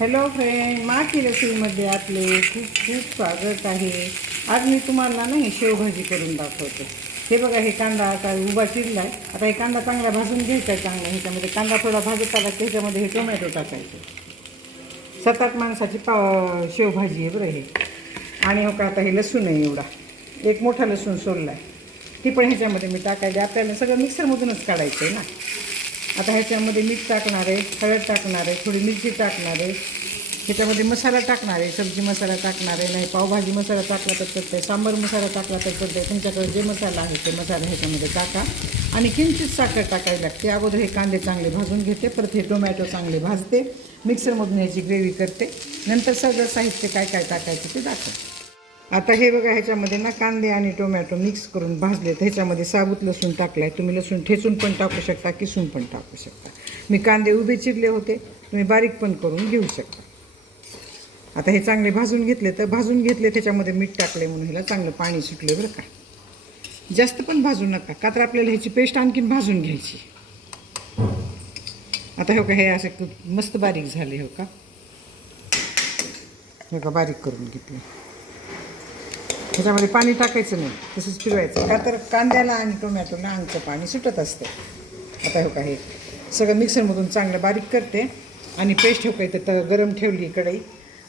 Hello friend, माकी रसोईमध्ये आपले खूप खूप स्वागत आहे. आज मी तुम्हाला नाही शेवभाजी करून दाखवते. हे बघा, हे कांदा आता उभा चिरला आहे. आता हे कांदा चांगला भाजून घ्यायचा आहे. चांगला ह्याच्यामध्ये कांदा थोडा भाजत आला, त्याच्यामध्ये हे टोमॅटो टाकायचे. 7-8 माणसाची शेवभाजी आहे बरं हे. आणि हो का, आता हे लसूण आहे एवढा, एक मोठा लसूण सोलला आहे, ती पण ह्याच्यामध्ये मी टाकायचे. आपल्याला सगळं मिक्सरमधूनच काढायचं आहे ना. आता ह्याच्यामध्ये मीठ टाकणार आहे, हळद टाकणार आहे, थोडी मिरची टाकणार आहे, ह्याच्यामध्ये मसाला टाकणार आहे, सब्जी मसाला टाकणार आहे, नाही पावभाजी मसाला टाकला तर चालतंय, सांबार मसाला टाकला तर चालतंय. तुमच्याकडे जे मसाला आहे ते मसाला ह्याच्यामध्ये टाका. आणि किंचित साखर टाकावी लागते. अगोदर हे कांदे चांगले भाजून घेते, परत हे टोमॅटो चांगले भाजते, मिक्सरमधून ह्याची ग्रेव्ही करते, नंतर सगळं साहित्य काय काय टाकायचं ते दाखवते. आता हे बघा, ह्याच्यामध्ये ना कांदे आणि टोमॅटो मिक्स करून भाजले. तर ह्याच्यामध्ये साबूत लसूण टाकला आहे. तुम्ही लसूण ठेचून पण टाकू शकता, किसून पण टाकू शकता. मी कांदे उभे चिरले होते, तुम्ही बारीक पण करून घेऊ शकता. आता हे चांगले भाजून घेतले, तर भाजून घेतले त्याच्यामध्ये मीठ टाकले म्हणून ह्याला चांगलं पाणी सुटले बरं का. जास्त पण भाजू नका, का तर आपल्याला ह्याची पेस्ट आणखीन भाजून घ्यायची. आता हो का, हे असे मस्त बारीक झाले. हो का, बारीक करून घेतले. ह्याच्यामध्ये पाणी टाकायचं नाही, तसंच फिरवायचं, का तर कांद्याला आणि टोमॅटोला अंगचं पाणी सुटत असते. आता हो का, हे सगळं मिक्सरमधून चांगलं बारीक करते. आणि पेस्ट हो का इथं तर गरम ठेवली कढई,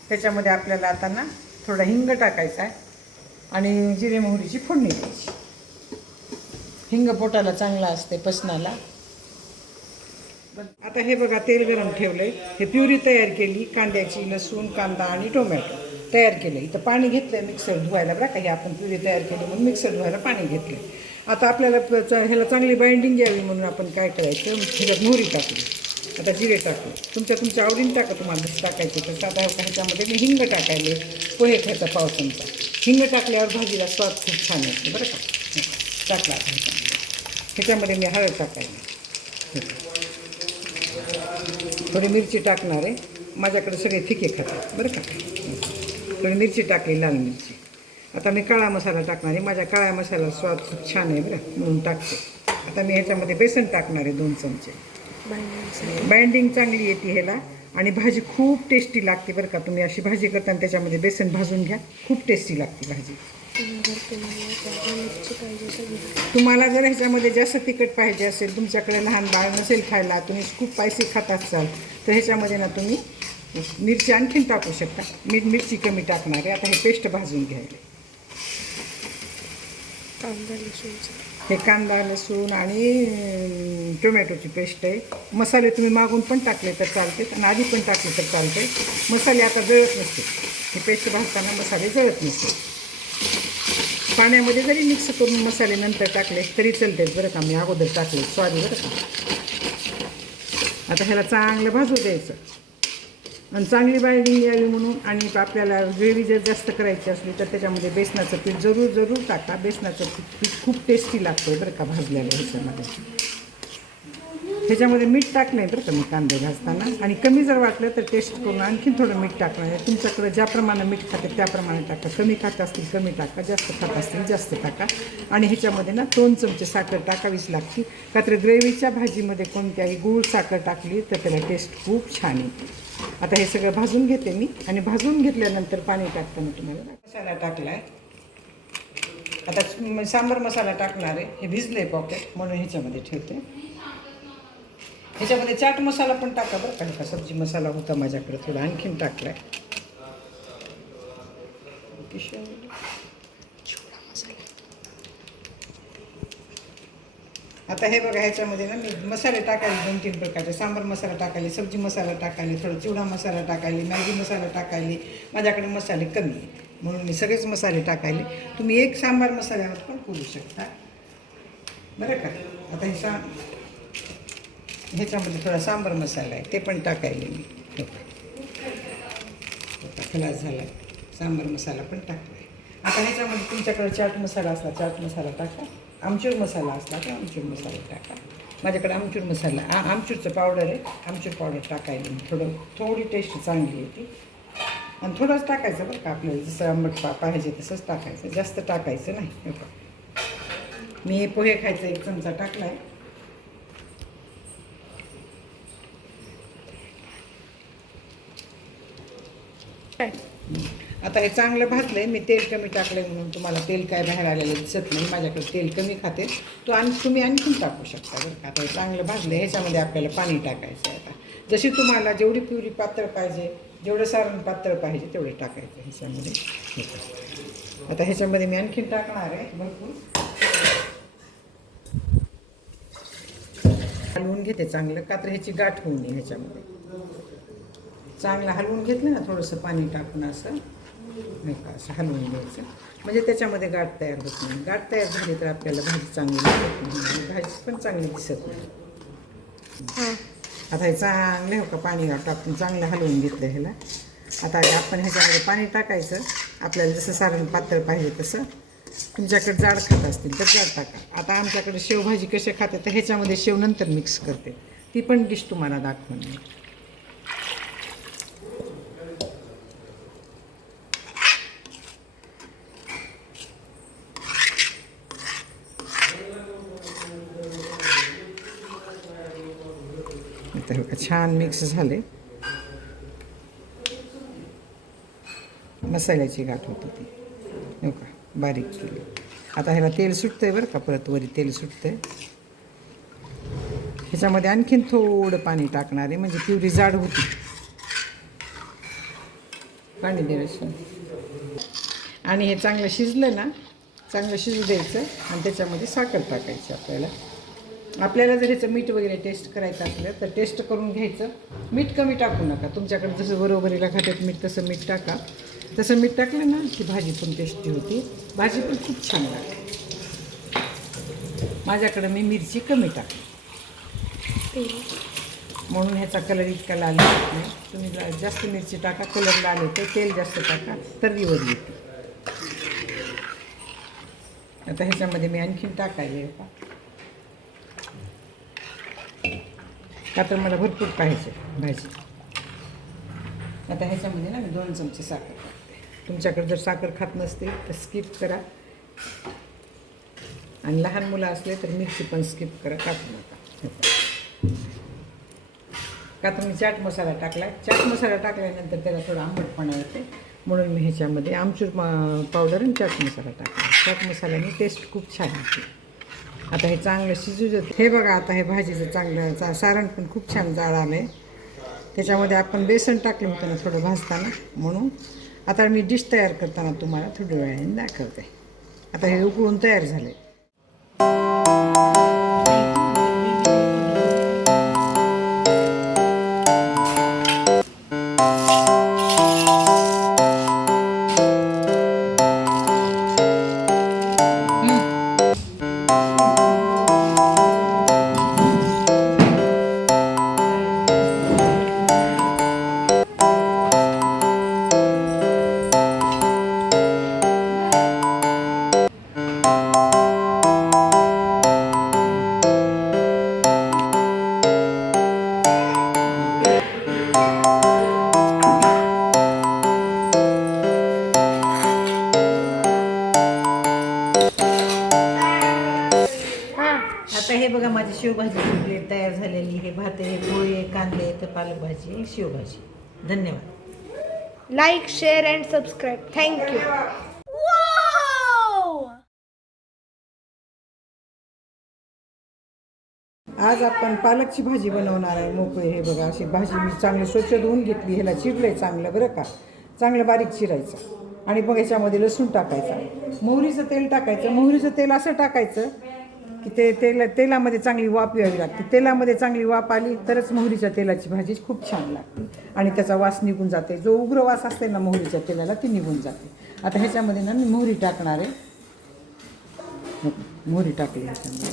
त्याच्यामध्ये आपल्याला आता ना थोडा हिंग टाकायचा आहे आणि जिरे मोहरीची फोडणी द्यायची. हिंग पोटाला चांगला असते, पचनाला. आता हे बघा, तेल गरम ठेवलं आहे, हे प्युरी तयार केली कांद्याची, लसूण, कांदा आणि टोमॅटो तयार केलं. इथं पाणी घेतलं आहे मिक्सर धुवायला बरं का. हे आपण प्युरी तयार केली म्हणून मिक्सर धुवायला पाणी घेतलं. आता आपल्याला ह्याला चांगली बाइंडिंग यावी म्हणून आपण काय करायचं, ह्याच्यात मोहरी टाकली, आता जिरे टाकले, तुमच्या आवडीने टाका, तुम्हाला जसं टाकायचं तर. आता ह्याच्यामध्ये मी हिंग टाकायले, पोहे खायचा पाव चमचा. हिंग टाकल्यावर भाजीला स्वाद खूप छान येतो बरं का. टाकला आता ह्याच्यामध्ये मी हळद टाकायला, थोडी मिरची टाकणार आहे. माझ्याकडे सगळे फिके खातात बरं का. थोडी मिरची टाकली, लाल मिरची. आता मी काळा मसाला टाकणार आहे. माझ्या काळ्या मसाला स्वाद खूप छान आहे बरं, म्हणून टाकते. आता मी ह्याच्यामध्ये बेसन टाकणार आहे 2 चमचे. बाइंडिंग चांगली येते ह्याला आणि भाजी खूप टेस्टी लागते बरं का. तुम्ही अशी भाजी करताना त्याच्यामध्ये बेसन भाजून घ्या, खूप टेस्टी लागते भाजी. तुम्हाला जर ह्याच्यामध्ये जास्त तिखट पाहिजे असेल, तुमच्याकडे लहान बाळ नसेल खायला, तुम्ही खूप स्पायसी खात असाल, तर ह्याच्यामध्ये ना तुम्ही मिरची आणखीन टाकू शकता. मिरची कमी टाकणार आहे. आता हे पेस्ट भाजून घ्यायला, हे कांदा लसूण आणि टोमॅटोची पेस्ट आहे. मसाले तुम्ही मागून पण टाकले तर चालते आणि आधी पण टाकले तर चालते. मसाले आता जळत नसते, हे पेस्ट भाजताना मसाले जळत नसते. पाण्यामध्ये जरी मिक्स करून मसाले नंतर टाकले तरी चालते बरं का. मी अगोदर टाकले, सॉरी बरं का. आता ह्याला चांगलं भाजू द्यायचं आणि चांगली बाइंडिंग यावी म्हणून. आणि आपल्याला ग्रेव्ही जर जास्त करायची असली तर त्याच्यामध्ये बेसनाचं पीठ जरूर टाका. बेसनाचं पीठ खूप टेस्टी लागतं बरं का भाजलेलं. ह्याच्यामध्ये मीठ टाकलं आहे बरं का मी कांदे भाजताना. आणि कमी जर वाटलं तर टेस्ट करून आणखीन थोडं मीठ टाकणार आहे. तुमच्याकडे ज्याप्रमाणे मीठ खाते त्याप्रमाणे टाका. कमी खात असतील कमी टाका, जास्त खात असतील जास्त टाका. आणि ह्याच्यामध्ये ना 2 चमचे साखर टाकावीच लागते, का तर ग्रेव्हीच्या भाजीमध्ये कोणत्याही गूळ साखर टाकली तर त्याला टेस्ट खूप छान येते. आता हे सगळं भाजून घेते मी आणि भाजून घेतल्यानंतर पाणी टाकताना तुम्हाला मसाला टाकला आहे. आता सांबार मसाला टाकणार आहे. हे भिजले पॉकेट म्हणून ह्याच्यामध्ये ठेवते. ह्याच्यामध्ये चाट मसाला पण टाका बरं का. सब्जी मसाला होता माझ्याकडे, थोडा आणखीन टाकला आहे. आता हे बघा, ह्याच्यामध्ये ना मी मसाले टाकायले 2-3 प्रकारचे. सांबार मसाला टाकायले, सब्जी मसाला टाकायले, थोडा चिवडा मसाला टाकायले, मॅगी मसाला टाकायले. माझ्याकडे मसाले कमी आहेत म्हणून मी सगळेच मसाले टाकायले. तुम्ही एक सांबार मसाल्यावर पण करू शकता बरं का. आता ह्याच्यामध्ये थोडा सांबार मसाला आहे, ते पण टाकायले मी. खलास झाला, सांबार मसाला पण टाकला आहे. आता ह्याच्यामध्ये तुमच्याकडे चाट मसाला असला चाट मसाला टाका, आमचूर मसाला असला तर आमचूर मसाला टाका. माझ्याकडे आमचूर मसाला आमचूरचं पावडर आहे, आमचूर पावडर टाकायला थोडी टेस्ट चांगली येते. आणि थोडंच टाकायचं बरं का, आपल्याला जसं आंबट पाहिजे तसंच टाकायचं, जास्त टाकायचं नाही. मी पोहे खायचा 1 चमचा टाकला आहे. आता हे चांगलं भाजलंय. मी तेल कमी टाकलंय म्हणून तुम्हाला तेल काय बाहेर आलेलं दिसत नाही. माझ्याकडे तेल कमी खाते तो, आणि तुम्ही आणखीन टाकू शकता बरं का. आता हे चांगलं भाजलं. ह्याच्यामध्ये आपल्याला पाणी टाकायचं आहे. आता जशी तुम्हाला जेवढी प्युरी पातळ पाहिजे, जेवढं सारण पातळ पाहिजे तेवढं टाकायचं ह्याच्यामध्ये. आता ह्याच्यामध्ये मी आणखीन टाकणार आहे भरपूर. हलवून घेते चांगलं, का तर ह्याची गाठ होऊ नये. ह्याच्यामध्ये चांगलं हलवून घेतलं ना, थोडंसं पाणी टाकून असं नाही का, असं हलवून घ्यायचं. म्हणजे त्याच्यामध्ये गाठ तयार होत नाही. गाठ तयार झाली तर आपल्याला भाजी चांगली लागत नाही, भाजी पण चांगली दिसत नाही. आता हे चांगले हो का पाणी टाकून चांगलं हलवून घेतलं ह्याला. आता आपण ह्याच्यामध्ये पाणी टाकायचं. आपल्याला जसं सारण पातळ पाहिजे तसं. तुमच्याकडे जाड खात असतील तर जाड टाका. आता आमच्याकडे शेवभाजी कसे खाते तर ह्याच्यामध्ये शेव नंतर मिक्स करते. ती पण डिश तुम्हाला दाखवून मी. आता छान मिक्स झाले. मसाल्याची गाठ होती ती हो का, बारीक केली. आता ह्याला तेल सुटतंय बरं का, परत वरी तेल सुटतंय. ह्याच्यामध्ये आणखीन थोडं पाणी टाकणार आहे, म्हणजे प्युरी जाड होती. पाणी द्यायचं आणि हे चांगलं शिजलं ना, चांगलं शिजू द्यायचं. आणि त्याच्यामध्ये साखर टाकायची. आपल्याला जर ह्याचं मीठ वगैरे टेस्ट करायचं असलं तर टेस्ट करून घ्यायचं. मीठ कमी टाकू नका. तुमच्याकडे जसं बरोबरीला खात्यात मीठ तसं मीठ टाका. तसं मीठ टाकलं ना की भाजी पण टेस्टी होती, भाजी पण खूप छान लागते. माझ्याकडं मी मिरची कमी टाकली म्हणून ह्याचा कलर इतका लाल येत नाही. तुम्ही जास्त मिरची टाका, कलर लाल येते. तेल जास्त टाका, तर्रीवर येते. आता ह्याच्यामध्ये मी आणखीन टाकायला का तर मला भरपूर पाहिजे भाजी. आता ह्याच्यामध्ये ना मी 2 चमचे साखर टाकते. तुमच्याकडे जर साखर खात नसते तर स्किप करा. आणि लहान मुलं असले तर मिरची पण स्किप करा, टाकू नका. का तर मी चाट मसाला टाकला. चाट मसाला टाकल्यानंतर त्याला थोडा आंबटपणा येते, म्हणून मी ह्याच्यामध्ये आमचूर पावडर आणि चाट मसाला टाकला. चाट मसाल्याने टेस्ट खूप छान येते. आता हे चांगलं शिजू देते. हे बघा, आता हे भाजीचं चांगलं सारण पण खूप छान जाळ आलं आहे. त्याच्यामध्ये आपण बेसन टाकलं होतं ना थोडं भाजताना, म्हणून आता मी डिश तयार करताना तुम्हाला थोड्या वेळाने दाखवते. आता हे उकळून तयार झाले. आता हे बघा, माझी शेवभाजीची प्लेट तयार झालेली. हे भात आहे, पोळी आहे, कांदे आहे, तर पालक भाजी आहे, शेवभाजी. धन्यवाद. Like, share and subscribe. Thank you. आज आपण पालकची भाजी बनवणार आहे, मोकळी. हे बघा, अशी भाजी मी चांगली स्वच्छ धुवून घेतली. ह्याला चिरलंय चांगलं बरं का, चांगलं बारीक चिरायचं. आणि मग ह्याच्यामध्ये लसूण टाकायचा, मोहरीचं तेल टाकायचं. मोहरीचं तेल असं टाकायचं की ते तेलामध्ये चांगली वाफ यावी लागते. तेलामध्ये चांगली वाफ आली तरच मोहरीच्या तेलाची भाजी खूप छान लागते आणि त्याचा वास निघून जाते. जो उग्र वास असते ना मोहरीच्या तेलाला, ती निघून जाते. आता ह्याच्यामध्ये ना मी मोहरी टाकणार आहे. मोहरी टाकली ह्याच्यामध्ये.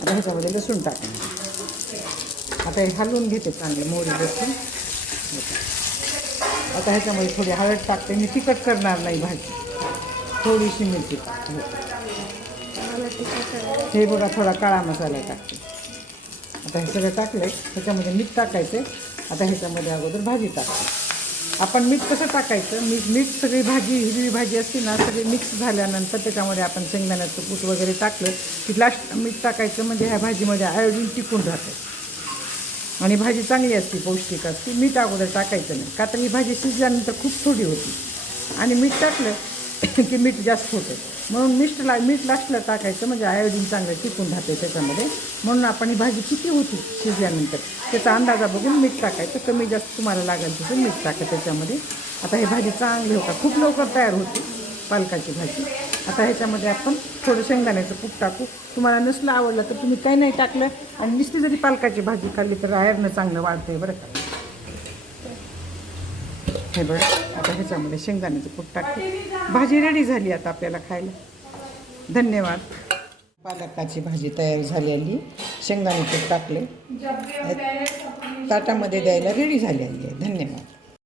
आता ह्याच्यामध्ये लसूण टाकणार. आता हे हलवून घेते चांगलं मोहरी लसूण. आता ह्याच्यामध्ये थोडी हळद टाकते. मी तिखट करणार नाही भाजी, थोडीशी मिरची टाकते. हे बघा, थोडा काळा मसाला टाकते. आता हे सगळं टाकलं आहे. ह्याच्यामध्ये मीठ टाकायचं. आता ह्याच्यामध्ये अगोदर भाजी टाकते. आपण मीठ कसं टाकायचं, मीठ सगळी भाजी, हिरवी भाजी असते ना, सगळी मिक्स झाल्यानंतर त्याच्यामध्ये आपण शेंगदाण्याचं कूट वगैरे टाकलं की लास्ट मीठ टाकायचं. म्हणजे ह्या भाजीमध्ये आयोडीन टिकून राहते. आणि भाजी चांगली असते, पौष्टिक असते. मीठ अगोदर टाकायचं नाही, का तर ही भाजी शिजल्यानंतर खूप थोडी होती आणि मीठ टाकलं की मीठ जास्त होतं. म्हणून मीठ लास्टला टाकायचं, म्हणजे आयोडीन चांगलं टिकून राहते त्याच्यामध्ये. म्हणून आपण ही भाजी किती होती शिजल्यानंतर त्याचा अंदाजा बघून मीठ टाकायचं. कमी जास्त तुम्हाला लागेल तसं मीठ टाका त्याच्यामध्ये. आता ही भाजी चांगली हो का खूप लवकर तयार होते पालकाची भाजी. आता ह्याच्यामध्ये आपण थोडं शेंगदाण्याचं कूट टाकू. तुम्हाला नसलं आवडलं तर तुम्ही काही नाही टाकलं आणि नुसती जरी पालकाची भाजी खाल्ली तर आयर्न चांगलं वाढते बरं का. हे बघा आता ह्याच्यामध्ये शेंगदाण्याचं कूट टाकते. भाजी रेडी झाली आता आपल्याला खायला. धन्यवाद. पालकाची भाजी तयार झालेली, शेंगदाणे कूट टाकले, ताटामध्ये द्यायला रेडी झालेली आहे. धन्यवाद.